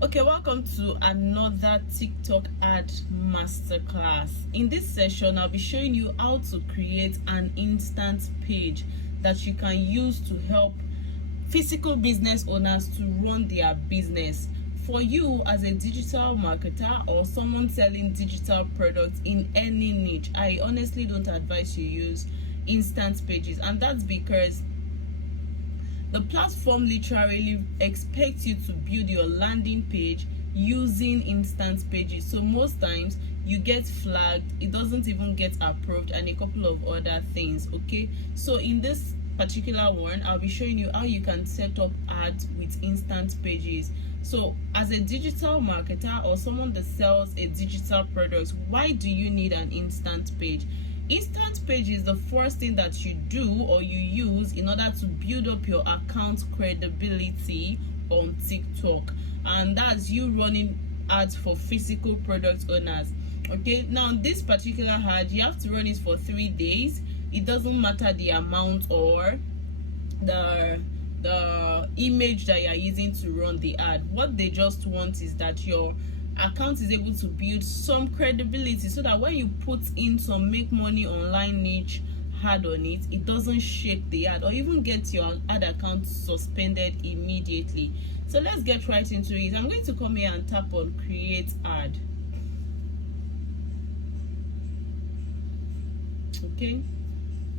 Okay, welcome to another TikTok ad masterclass. In this session, I'll be showing you how to create an instant page that you can use to help physical business owners to run their business. For you as a digital marketer or someone selling digital products in any niche, I honestly don't advise you use instant pages, and that's because the platform literally expects you to build your landing page using instant pages. So most times you get flagged, it doesn't even get approved, and a couple of other things. Okay, so in this particular one, I'll be showing you how you can set up ads with instant pages. So as a digital marketer or someone that sells a digital product, why do you need an instant page? Instant page is the first thing that you do or you use in order to build up your account credibility on TikTok, and that's you running ads for physical product owners. Okay, now this particular ad, you have to run it for 3 days. It doesn't matter the amount or the image that you are using to run the ad. What they just want is that your account is able to build some credibility, so that when you put in some make money online niche ad on it, it doesn't shake the ad or even get your ad account suspended immediately. So let's get right into it. I'm going to come here and tap on create ad. Okay,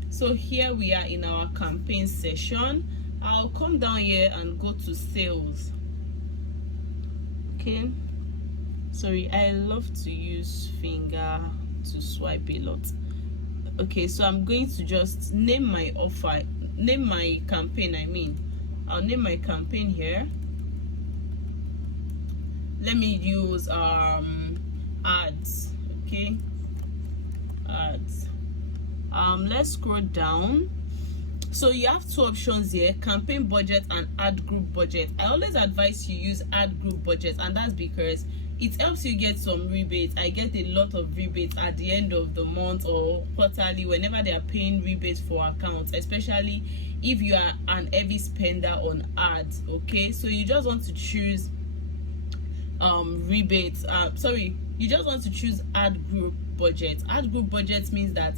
so here we are in our campaign session. I'll come down here and go to sales. Okay, sorry, I love to use finger to swipe a lot. Okay, so I'm going to just name my offer, name my campaign. I'll name my campaign here. Let me use ads. Okay, ads. Let's scroll down. So you have two options here: campaign budget and ad group budget. I always advise you use ad group budget, and that's because it helps you get some rebates. I get a lot of rebates at the end of the month or quarterly whenever they are paying rebates for accounts, especially if you are an heavy spender on ads. Okay, so you just want to choose rebates. You just want to choose ad group budget. Ad group budget means that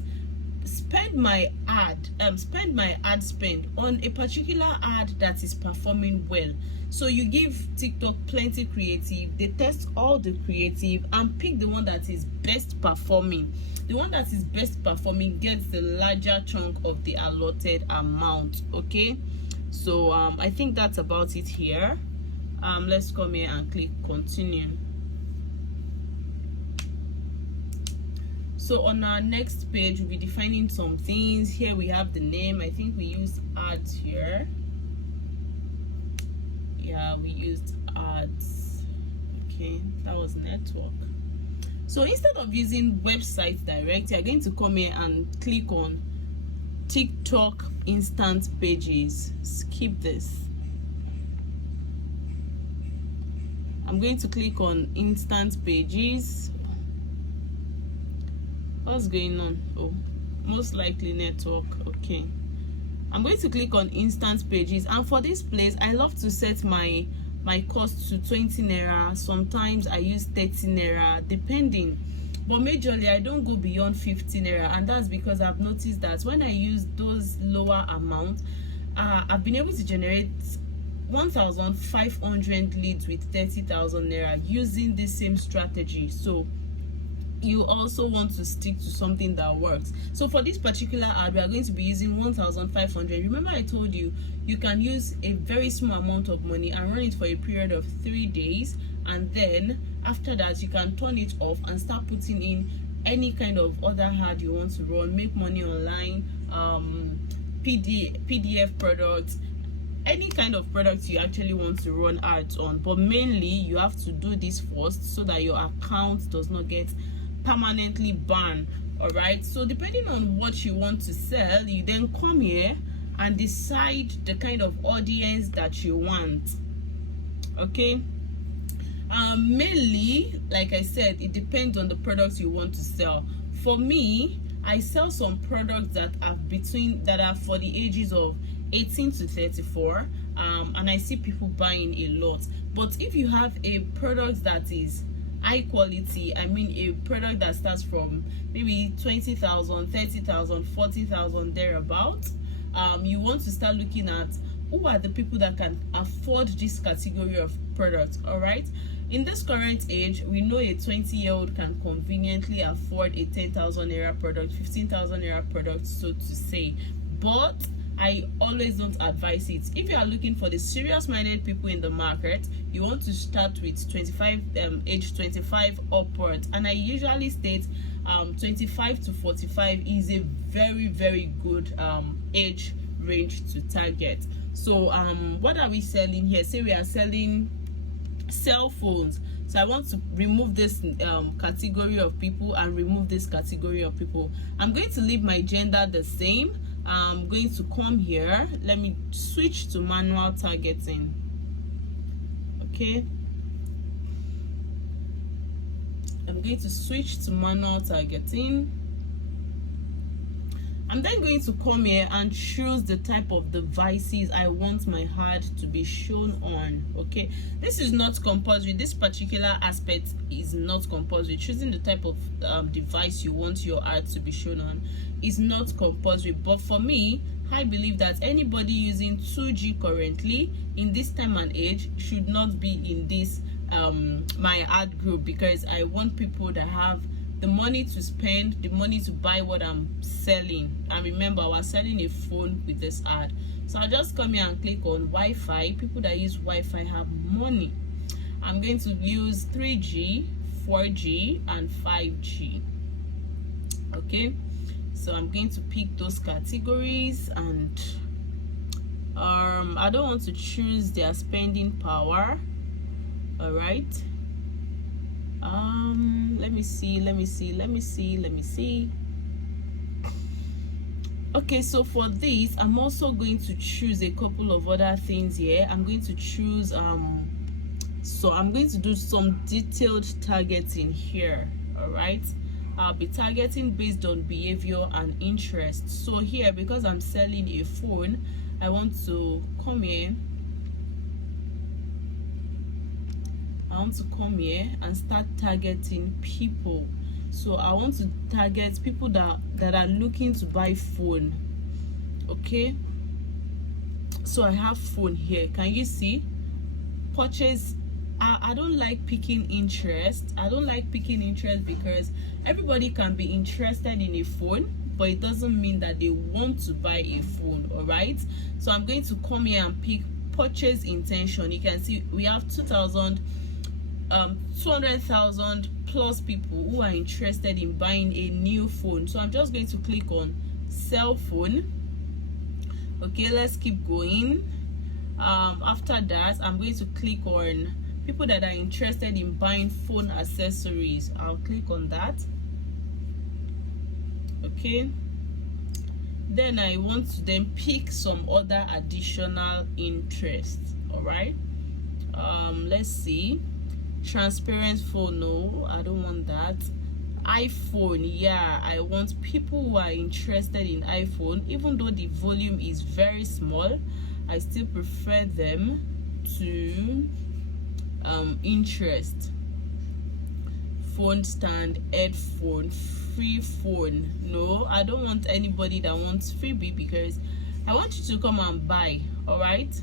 spend my ad spend on a particular ad that is performing well. So you give TikTok plenty creative, they test all the creative and pick the one that is best performing. The one that is best performing gets the larger chunk of the allotted amount. Okay, so I think that's about it here. Let's come here and click continue. So on our next page, we'll be defining some things. Here we have the name. I think we used ads here. Yeah, we used ads. Okay, that was network. So instead of using website direct, you're going to come here and click on TikTok instant pages. Skip this. I'm going to click on instant pages. What's going on? Oh, most likely network. Okay, I'm going to click on instant pages, and for this place I love to set my cost to 20 naira. Sometimes I use 30 naira depending, but majorly I don't go beyond 50 naira, and that's because I've noticed that when I use those lower amounts, I've been able to generate 1,500 leads with 30,000 naira using the same strategy. So you also want to stick to something that works. So for this particular ad, we are going to be using 1,500. Remember I told you you can use a very small amount of money and run it for a period of 3 days, and then after that you can turn it off and start putting in any kind of other ad you want to run, make money online, PDF products, any kind of product you actually want to run ads on. But mainly you have to do this first so that your account does not get permanently banned. All right, so depending on what you want to sell, you then come here and decide the kind of audience that you want. Okay, mainly, like I said, it depends on the products you want to sell. For me, I sell some products that are for the ages of 18 to 34, and I see people buying a lot. But if you have a product that is high quality, I mean a product that starts from maybe 20,000, 30,000, 40,000 thereabout, you want to start looking at who are the people that can afford this category of product. All right, in this current age, we know a 20-year-old can conveniently afford a 10,000 naira product, 15,000 naira product, so to say. But I always don't advise it. If you are looking for the serious minded people in the market, you want to start with 25, age 25 upwards, and I usually state 25 to 45 is a very, very good age range to target. So what are we selling here? Say we are selling cell phones. So I want to remove this category of people and remove this category of people. I'm going to leave my gender the same. I'm going to come here. Let me switch to manual targeting. Okay, I'm going to switch to manual targeting. I'm then going to come here and choose the type of devices I want my ad to be shown on. Okay, this is not compulsory. This particular aspect is not compulsory. Choosing the type of device you want your ad to be shown on is not compulsory. But for me, I believe that anybody using 2G currently in this time and age should not be in this my ad group, because I want people that have the money to spend, the money to buy what I'm selling. And remember, we're selling a phone with this ad. So I'll just come here and click on Wi-Fi. People that use Wi-Fi have money. I'm going to use 3G, 4G, and 5G. Okay, so I'm going to pick those categories, and I don't want to choose their spending power. All right, let me see. Okay, so for this, I'm also going to choose a couple of other things here. I'm going to choose so I'm going to do some detailed targeting here. All right, I'll be targeting based on behavior and interest. So here, because I'm selling a phone, I want to come here. And start targeting people. So I want to target people that are looking to buy phone. Okay, so I have phone here. Can you see? Purchase. I don't like picking interest. Because everybody can be interested in a phone, but it doesn't mean that they want to buy a phone. All right, so I'm going to come here and pick purchase intention. You can see we have 200,000 plus people who are interested in buying a new phone. So I'm just going to click on cell phone. Okay, let's keep going. After that, I'm going to click on people that are interested in buying phone accessories. I'll click on that. Okay, then I want to then pick some other additional interests. All right, let's see. Transparent phone, no, I don't want that. iPhone, yeah, I want people who are interested in iPhone. Even though the volume is very small, I still prefer them to interest. Phone stand, headphone, free phone. No, I don't want anybody that wants freebie, because I want you to come and buy. All right,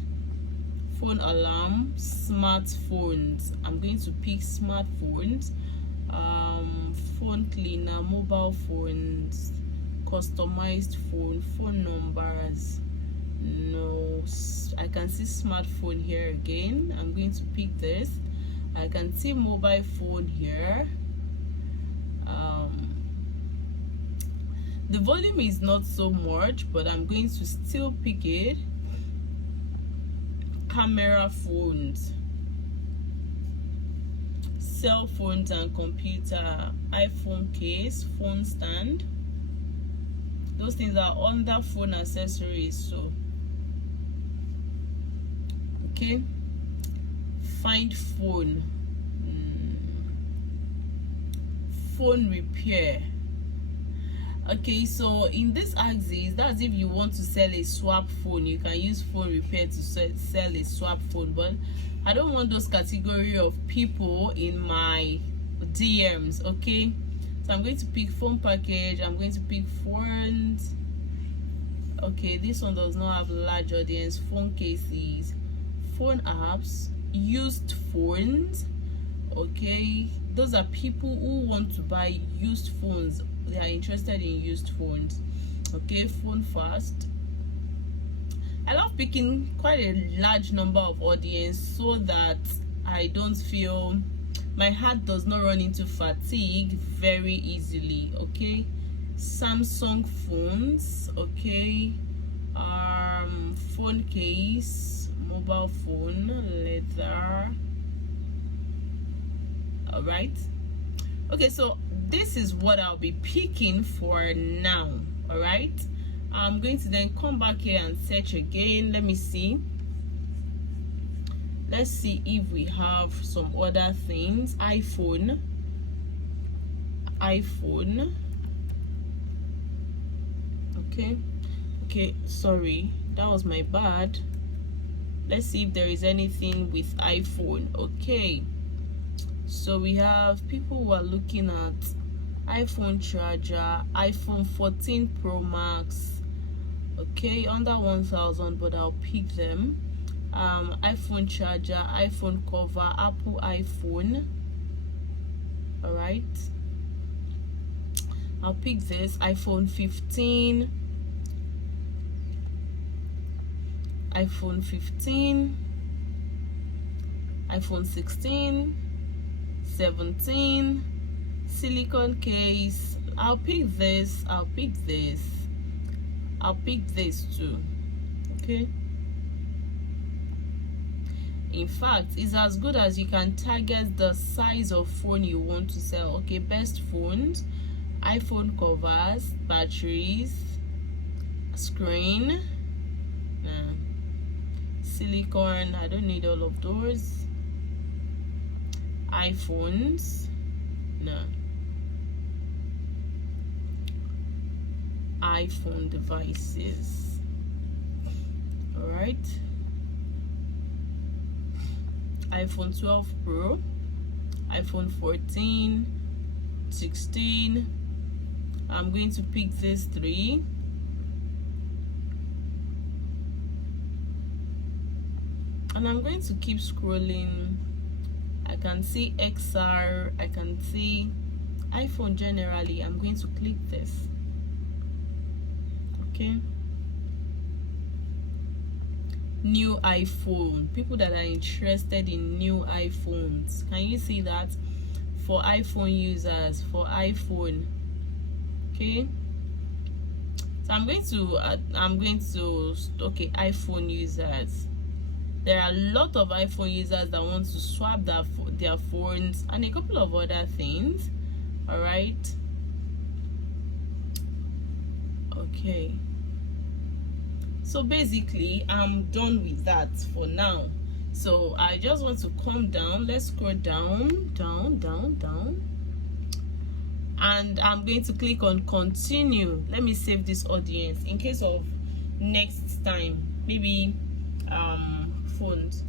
phone alarm, smartphones. I'm going to pick smartphones. Phone cleaner, mobile phones, customized phone numbers. No, I can see smartphone here again. I'm going to pick this. I can see mobile phone here. The volume is not so much, but I'm going to still pick it. Camera phones, cell phones and computer, iPhone case, phone stand. Those things are under phone accessories. So okay, find phone, phone repair. Okay, so in this axis, that's if you want to sell a swap phone. You can use phone repair to sell a swap phone, but I don't want those category of people in my DMs. Okay, so I'm going to pick phone package. I'm going to pick phones. Okay, this one does not have large audience. Phone cases, phone apps, used phones. Okay, those are people who want to buy used phones. They are interested in used phones. Okay, phone fast. I love picking quite a large number of audience so that I don't feel my heart does not run into fatigue very easily. Okay, Samsung phones. Okay, phone case, mobile phone, leather. All right. Okay, so this is what I'll be picking for now. All right, I'm going to then come back here and search again. Let me see. Let's see if we have some other things. iPhone. Okay, sorry, that was my bad. Let's see if there is anything with iPhone. Okay, so we have people who are looking at iPhone charger, iPhone 14 Pro Max. Okay, under 1,000, but I'll pick them. iPhone charger, iPhone cover, Apple iPhone. All right, I'll pick this. iPhone 15, iPhone 15, iPhone 16, 17, silicone case. I'll pick this. I'll pick this too. Okay, in fact, it's as good as you can target the size of phone you want to sell. Okay, best phones, iPhone covers, batteries, screen, silicone. I don't need all of those. iPhones, no. iPhone devices. All right, iPhone 12 Pro, iPhone 14, 16. I'm going to pick these three. And I'm going to keep scrolling. I can see XR, I can see iPhone generally. I'm going to click this. Okay, new iPhone. People that are interested in new iPhones, can you see that? For iPhone users, for iPhone. Okay, so I'm going to okay, iPhone users. There are a lot of iPhone users that want to swap their phones and a couple of other things. All right, okay, so basically I'm done with that for now. So I just want to come down. Let's scroll down, and I'm going to click on continue. Let me save this audience in case of next time, maybe phones,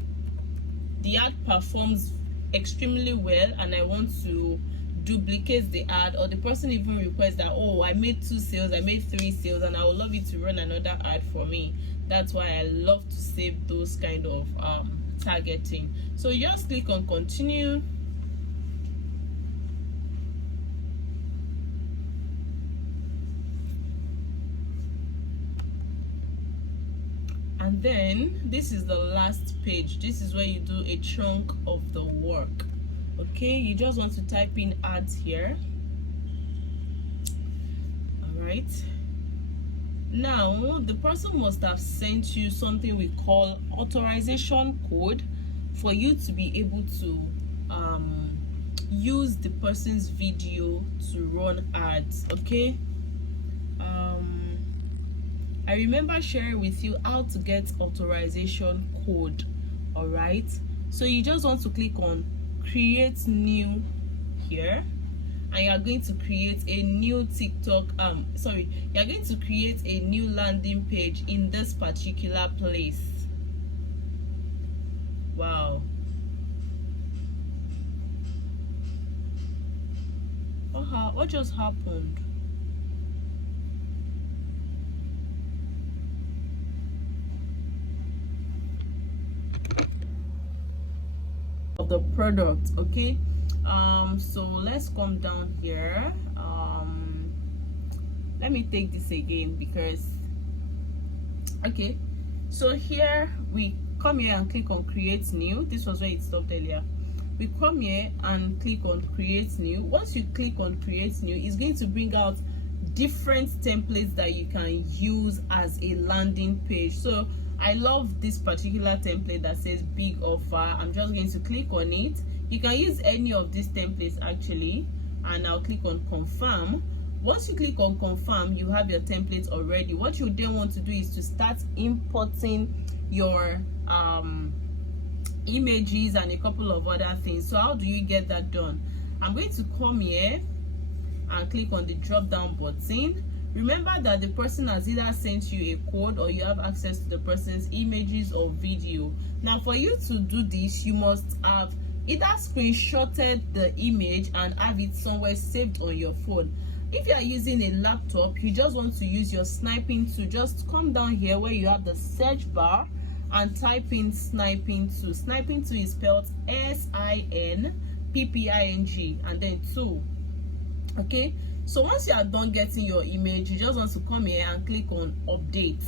the ad performs extremely well and I want to duplicate the ad, or the person even requests that, oh, I made 2 sales, I made 3 sales, and I would love you to run another ad for me. That's why I love to save those kind of targeting. So just click on continue. And then this is the last page. This is where you do a chunk of the work. Okay, you just want to type in ads here. All right, now the person must have sent you something we call authorization code for you to be able to use the person's video to run ads. Okay, I remember sharing with you how to get authorization code. All right, so you just want to click on create new here, and you are going to create a new TikTok you are going to create a new landing page in this particular place. Wow. What just happened? Of the product. Okay, so let's come down here. Let me take this again, because okay, so here we come here and click on create new. This was where it stopped earlier. We come here and click on create new. Once you click on create new, it's going to bring out different templates that you can use as a landing page. So I love this particular template that says big offer. I'm just going to click on it. You can use any of these templates actually, and I'll click on confirm. Once you click on confirm, you have your template already. What you then want to do is to start importing your images and a couple of other things. So how do you get that done? I'm going to come here and click on the drop down button. Remember that the person has either sent you a code or you have access to the person's images or video. Now for you to do this, you must have either screenshotted the image and have it somewhere saved on your phone. If you are using a laptop, you just want to use your sniping tool. Just come down here where you have the search bar and type in sniping tool. Sniping tool is spelled SINPPING and then tool. Okay, so once you are done getting your image, you just want to come here and click on update.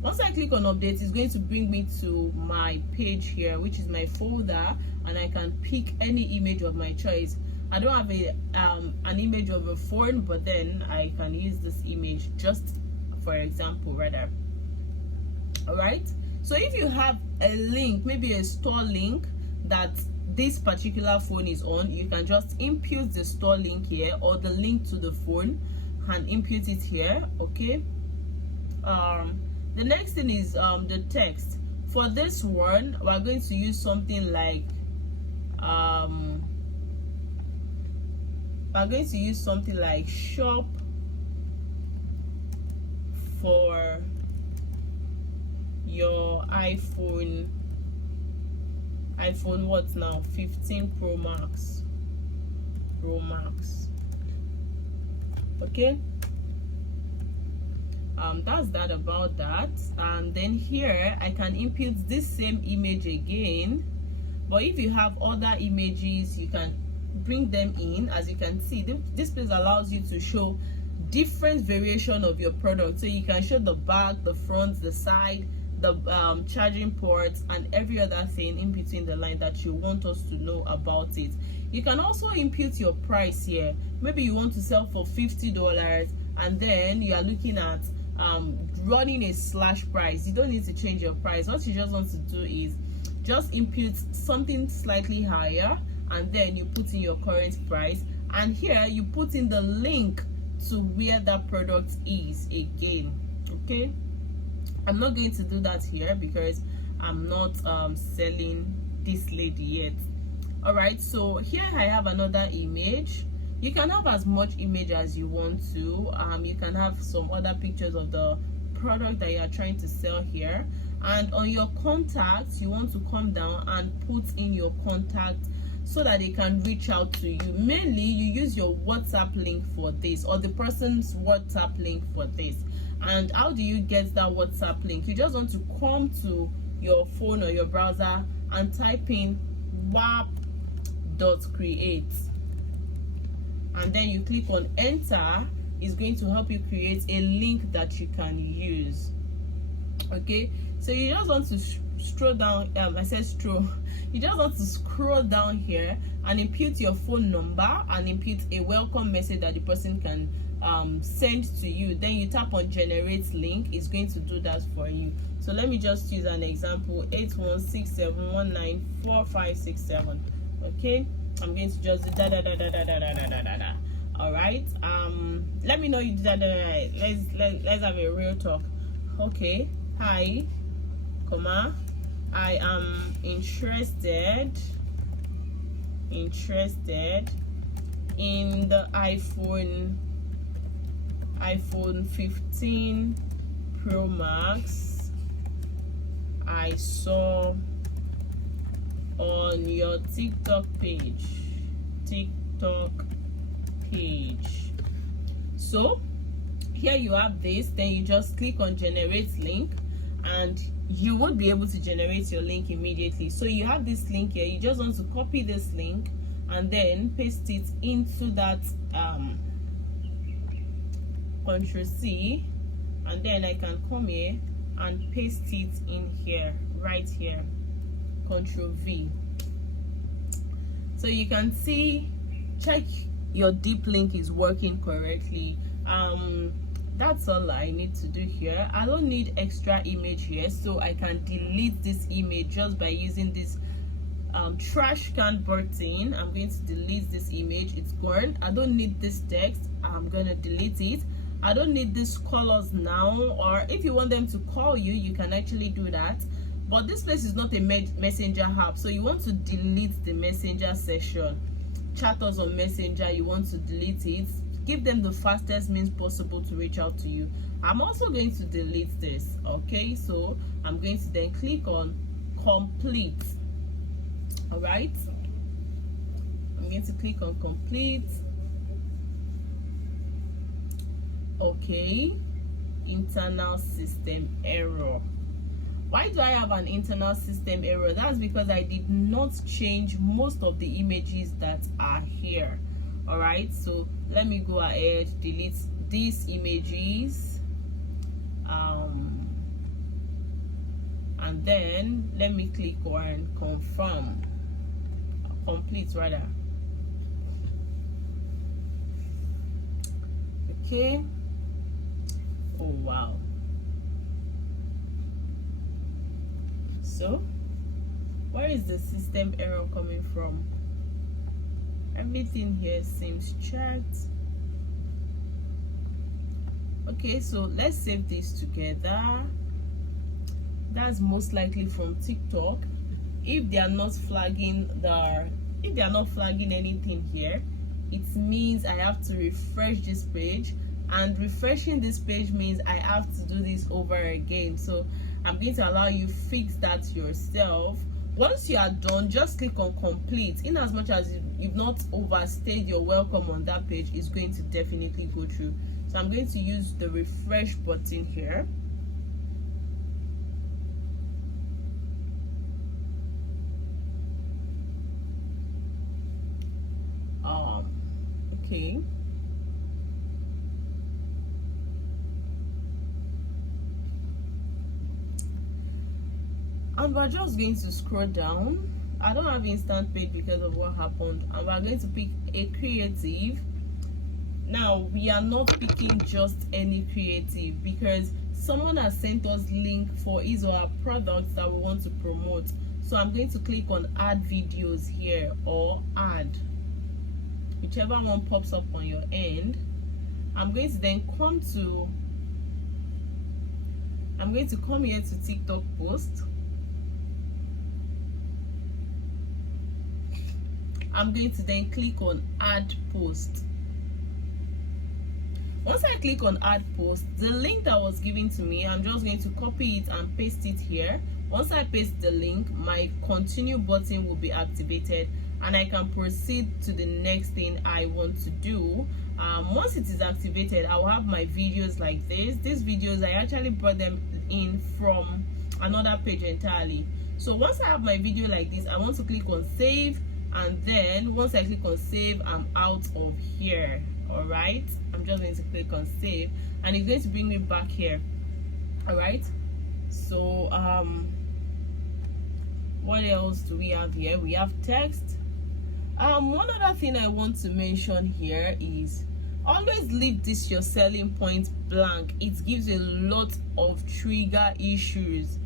Once I click on update, it's going to bring me to my page here, which is my folder, and I can pick any image of my choice. I don't have a an image of a phone, but then I can use this image just for example rather. All right, so if you have a link, maybe a store link that this particular phone is on, you can just input the store link here, or the link to the phone, and input it here. Okay, the next thing is the text. For this one, we're going to use something like shop for your iPhone what now, 15 Pro Max. Okay, that's that about that. And then here I can input this same image again, but if you have other images, you can bring them in. As you can see, this place allows you to show different variation of your product. So you can show the back, the front, the side, the charging ports, and every other thing in between the line that you want us to know about it. You can also input your price here. Maybe you want to sell for $50, and then you are looking at running a slash price. You don't need to change your price. What you just want to do is just input something slightly higher, and then you put in your current price, and here you put in the link to where that product is again. Okay, I'm not going to do that here because I'm not selling this lady yet. All right, so here I have another image. You can have as much image as you want to. You can have some other pictures of the product that you are trying to sell here, and on your contacts you want to come down and put in your contact so that they can reach out to you. Mainly you use your WhatsApp link for this, or the person's WhatsApp link for this. And how do you get that WhatsApp link? You just want to come to your phone or your browser and type in wap.create, and then you click on enter. It's going to help you create a link that you can use. Okay, so you just want to scroll down. I said scroll. You just want to scroll down here and input your phone number and input a welcome message that the person can send to you. Then you tap on generate link. It's going to do that for you. So let me just use an example: 8167194567. Okay, I'm going to just do da. All right, let me know you did that right. Let's have a real talk. Okay, hi, comma, I am interested in the iPhone 15 Pro Max, I saw on your TikTok page. So here you have this, then you just click on generate link, and you would be able to generate your link immediately. So you have this link here, you just want to copy this link and then paste it into that Ctrl+C, and then I can come here and paste it in here, right here, Ctrl+V. So you can see, check your deep link is working correctly. That's all I need to do here. I don't need extra image here, so I can delete this image just by using this trash can button. I'm going to delete this image, it's gone. I don't need this text, I'm gonna delete it. I don't need these colors now, or if you want them to call you, you can actually do that. But this place is not a messenger app, so you want to delete the messenger session. Chat us on Messenger, you want to delete it. Give them the fastest means possible to reach out to you. I'm also going to delete this. Okay, so I'm going to then click on complete. All right, I'm going to click on complete. Okay, internal system error. Why do I have an internal system error? That's because I did not change most of the images that are here. All right, so let me go ahead, delete these images, and then let me click on confirm, complete rather. Okay, oh wow. So where is the system error coming from? Everything here seems checked. Okay, so let's save this together. That's most likely from TikTok. If they are not flagging anything here, it means I have to refresh this page, and refreshing this page means I have to do this over again. So I'm going to allow you fix that yourself. Once you are done, just click on complete. In as much as you've not overstayed your welcome on that page, it's going to definitely go through. So I'm going to use the refresh button here. Okay. And we're just going to scroll down. I don't have instant page because of what happened, and we're going to pick a creative. Now we are not picking just any creative because someone has sent us link for his or her products that we want to promote. So I'm going to click on add videos here, or add, whichever one pops up on your end. I'm going to then come here to TikTok post. I'm going to then click on add post. Once I click on add post, the link that was given to me, I'm just going to copy it and paste it here. Once I paste the link, my continue button will be activated and I can proceed to the next thing I want to do. Once it is activated, I'll have my videos like this. These videos, I actually brought them in from another page entirely. So once I have my video like this, I want to click on save, and then once I click on save, I'm out of here. All right, I'm just going to click on save and it's going to bring me back here. All right, so what else do we have here? We have text. One other thing I want to mention here is always leave this your selling point blank. It gives a lot of trigger issues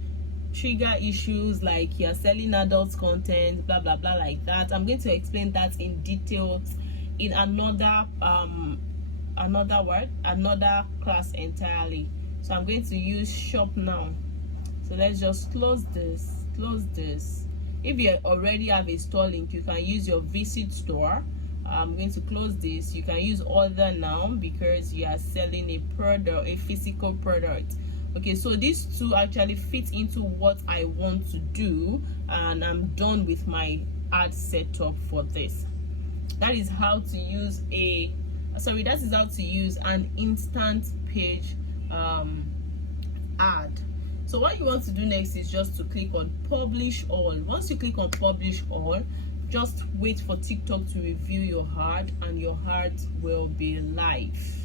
like you're selling adult content, blah blah blah, like that. I'm going to explain that in details in another class entirely. So I'm going to use shop now. So let's just close this. If you already have a store link, you can use your visit store. I'm going to close this. You can use other now because you are selling a product, a physical product. Okay, so these two actually fit into what I want to do, and I'm done with my ad setup for this. That is how to use an instant page ad. So what you want to do next is just to click on publish all. Once you click on publish all, just wait for TikTok to review your ad, and your ad will be live.